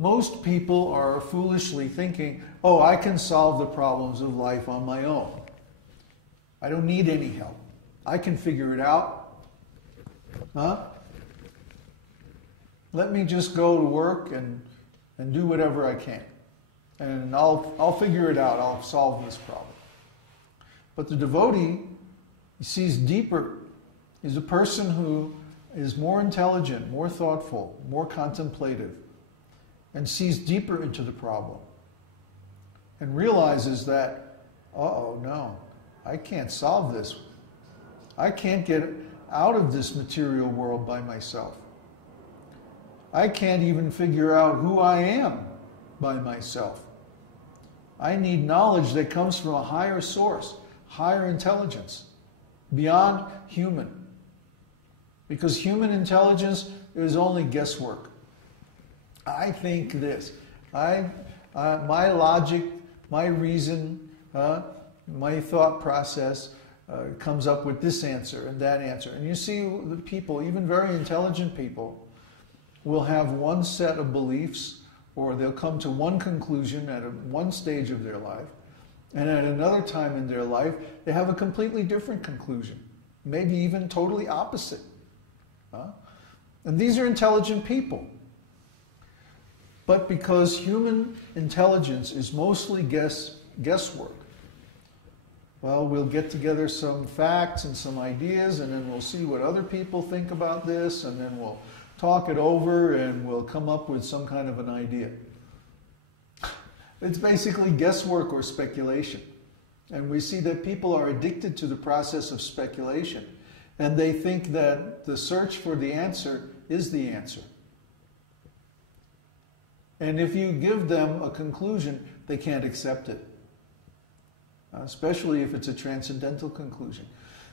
most people are foolishly thinking, oh, I can solve the problems of life on my own. I don't need any help. I can figure it out. Huh? Let me just go to work and do whatever I can. And I'll figure it out. I'll solve this problem. But the devotee, he sees deeper. He's a person who is more intelligent, more thoughtful, more contemplative, and sees deeper into the problem. And realizes that, uh-oh, no, I can't solve this. I can't get out of this material world by myself. I can't even figure out who I am by myself. I need knowledge that comes from a higher source, higher intelligence, beyond human. Because human intelligence is only guesswork. I think this. My logic, my reason, my thought process comes up with this answer and that answer. And you see the people, even very intelligent people, will have one set of beliefs, or they'll come to one conclusion at one stage of their life, and at another time in their life, they have a completely different conclusion, maybe even totally opposite. And these are intelligent people. But because human intelligence is mostly guesswork, well, we'll get together some facts and some ideas, and then we'll see what other people think about this, and then we'll talk it over, and we'll come up with some kind of an idea. It's basically guesswork or speculation. And we see that people are addicted to the process of speculation, and they think that the search for the answer is the answer. And if you give them a conclusion, they can't accept it, especially if it's a transcendental conclusion.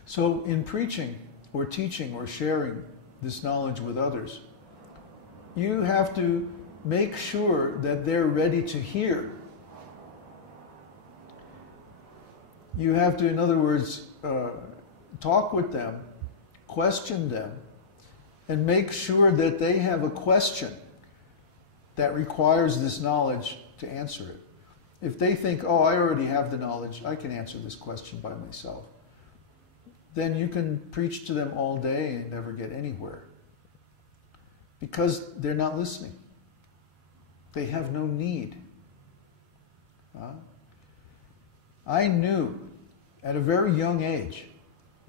So in preaching or teaching or sharing this knowledge with others, you have to make sure that they're ready to hear. You have to, in other words, talk with them, question them, and make sure that they have a question that requires this knowledge to answer it. If they think, oh, I already have the knowledge, I can answer this question by myself, then you can preach to them all day and never get anywhere. Because they're not listening. They have no need. I knew at a very young age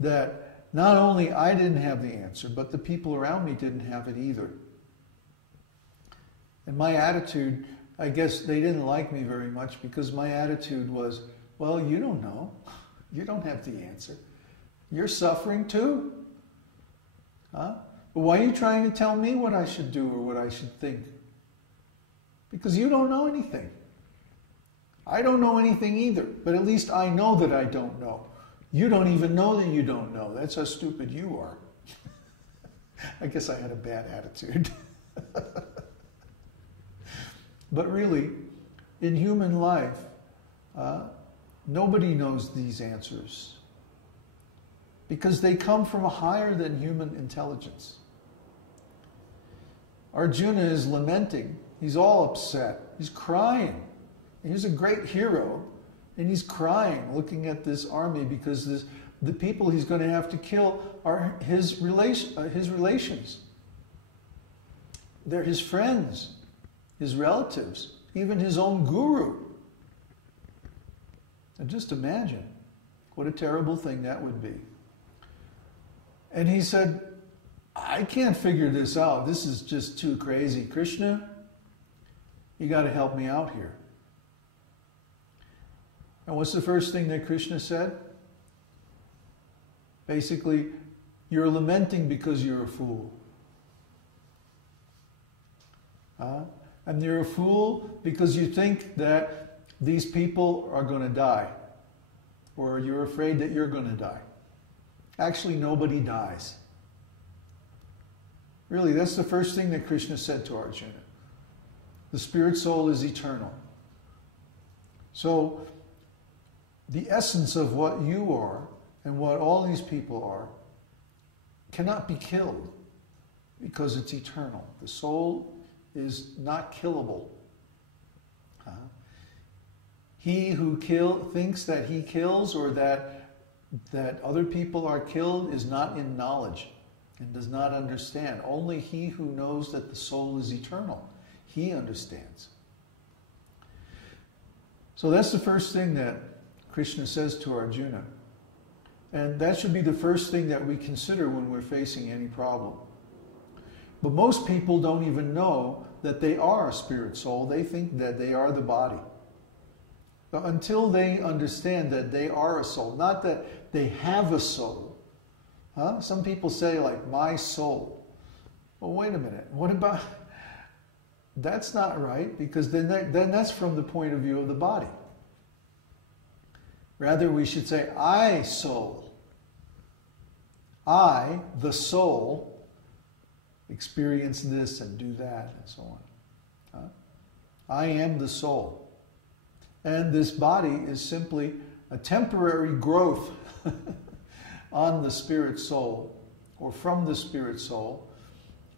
that not only I didn't have the answer, but the people around me didn't have it either. And my attitude, I guess they didn't like me very much because my attitude was, well, you don't know. You don't have the answer. You're suffering too. But why are you trying to tell me what I should do or what I should think? Because you don't know anything. I don't know anything either, but at least I know that I don't know. You don't even know that you don't know. That's how stupid you are. I guess I had a bad attitude. But really, in human life, nobody knows these answers because they come from a higher than human intelligence. Arjuna is lamenting. He's all upset. He's crying. He's a great hero, and he's crying looking at this army because the people he's going to have to kill are his relations. They're his friends, his relatives, even his own guru. And just imagine what a terrible thing that would be. And he said, I can't figure this out. This is just too crazy. Krishna, you got to help me out here. And what's the first thing that Krishna said? Basically, you're lamenting because you're a fool. And you're a fool because you think that these people are going to die. Or you're afraid that you're going to die. Actually, nobody dies. Really, that's the first thing that Krishna said to Arjuna. The spirit soul is eternal. So, the essence of what you are and what all these people are cannot be killed because it's eternal. The soul is not killable. He who thinks that he kills or that other people are killed is not in knowledge and does not understand. Only he who knows that the soul is eternal, he understands. So that's the first thing that Krishna says to Arjuna. And that should be the first thing that we consider when we're facing any problem. But most people don't even know that they are a spirit soul. They think that they are the body. But until they understand that they are a soul, not that they have a soul. Some people say, like, my soul. Well, wait a minute. What about... That's not right, because then that's from the point of view of the body. Rather, we should say, I, soul. I, the soul, experience this and do that and so on. I am the soul. And this body is simply a temporary growth on the spirit soul, or from the spirit soul.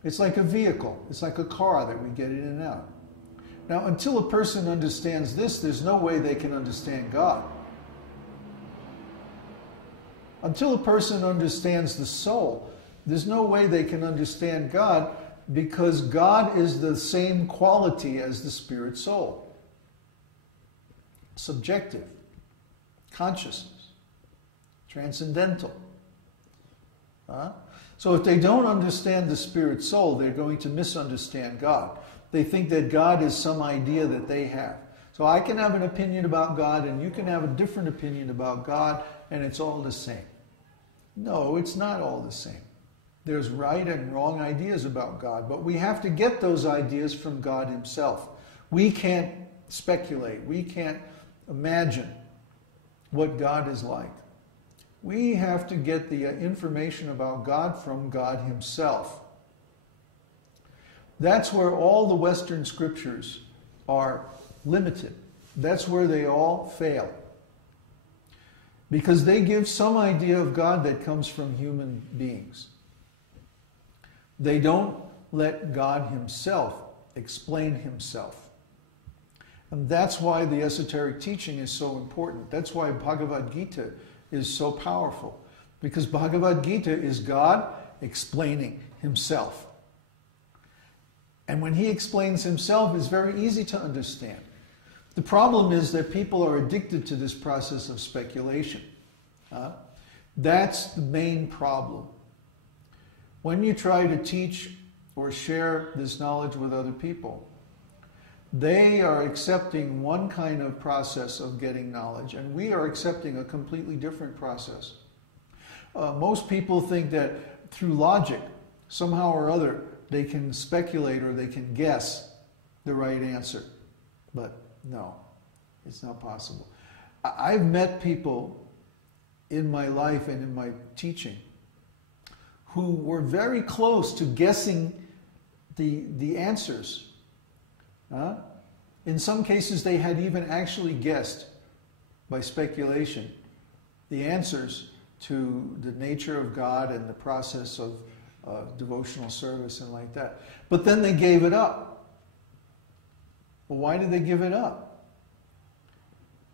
It's like a vehicle. It's like a car that we get in and out. Now, until a person understands this, there's no way they can understand God. Until a person understands the soul, there's no way they can understand God, because God is the same quality as the spirit soul. Subjective, consciousness, transcendental. So if they don't understand the spirit soul, they're going to misunderstand God. They think that God is some idea that they have. So I can have an opinion about God and you can have a different opinion about God, and it's all the same. No, it's not all the same. There's right and wrong ideas about God, but we have to get those ideas from God himself. We can't speculate. We can't imagine what God is like. We have to get the information about God from God himself. That's where all the Western scriptures are limited. That's where they all fail. Because they give some idea of God that comes from human beings. They don't let God himself explain himself. And that's why the esoteric teaching is so important. That's why Bhagavad Gita is so powerful. Because Bhagavad Gita is God explaining himself. And when he explains himself, it's very easy to understand. The problem is that people are addicted to this process of speculation. That's the main problem. When you try to teach or share this knowledge with other people, they are accepting one kind of process of getting knowledge, and we are accepting a completely different process. Most people think that through logic, somehow or other, they can speculate or they can guess the right answer. But no, it's not possible. I've met people in my life and in my teaching who were very close to guessing the answers. In some cases, they had even actually guessed by speculation the answers to the nature of God and the process of devotional service and like that. But then they gave it up. Well, why did they give it up?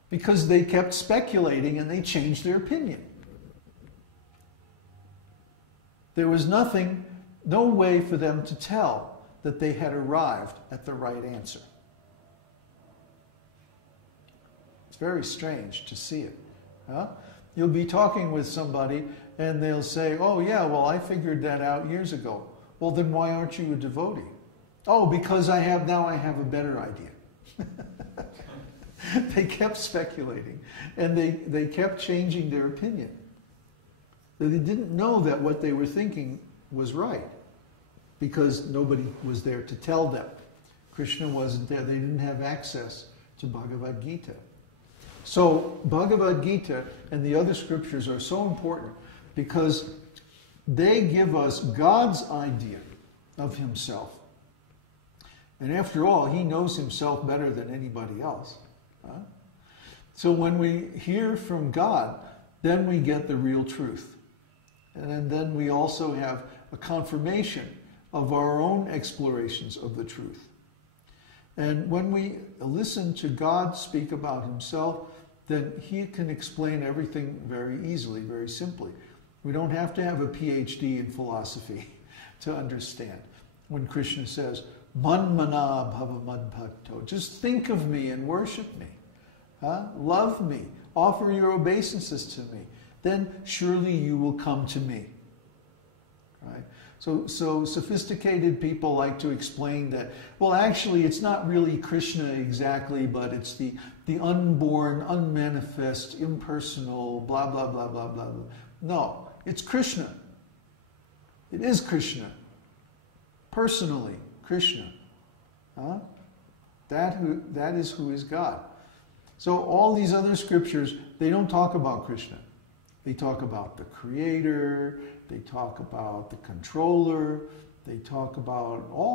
Because they kept speculating and they changed their opinion. There was no way for them to tell that they had arrived at the right answer. It's very strange to see it. You'll be talking with somebody and they'll say, oh yeah, well I figured that out years ago. Well then why aren't you a devotee? Oh, because now I have a better idea. They kept speculating and they kept changing their opinion. They didn't know that what they were thinking was right, because nobody was there to tell them. Krishna wasn't there. They didn't have access to Bhagavad Gita. So Bhagavad Gita and the other scriptures are so important because they give us God's idea of himself. And after all, he knows himself better than anybody else. So when we hear from God, then we get the real truth. And then we also have a confirmation of our own explorations of the truth. And when we listen to God speak about himself, then he can explain everything very easily, very simply. We don't have to have a PhD in philosophy to understand. When Krishna says, Man mana bhava madbhakto, just think of me and worship me. Love me, offer your obeisances to me, then surely you will come to me. Right? So sophisticated people like to explain that, well, actually it's not really Krishna exactly, but it's the unborn, unmanifest, impersonal, blah, blah, blah, blah, blah, blah. No, it's Krishna. It is Krishna. Personally, Krishna. That is who is God. So all these other scriptures, they don't talk about Krishna. They talk about the creator, they talk about the controller, they talk about all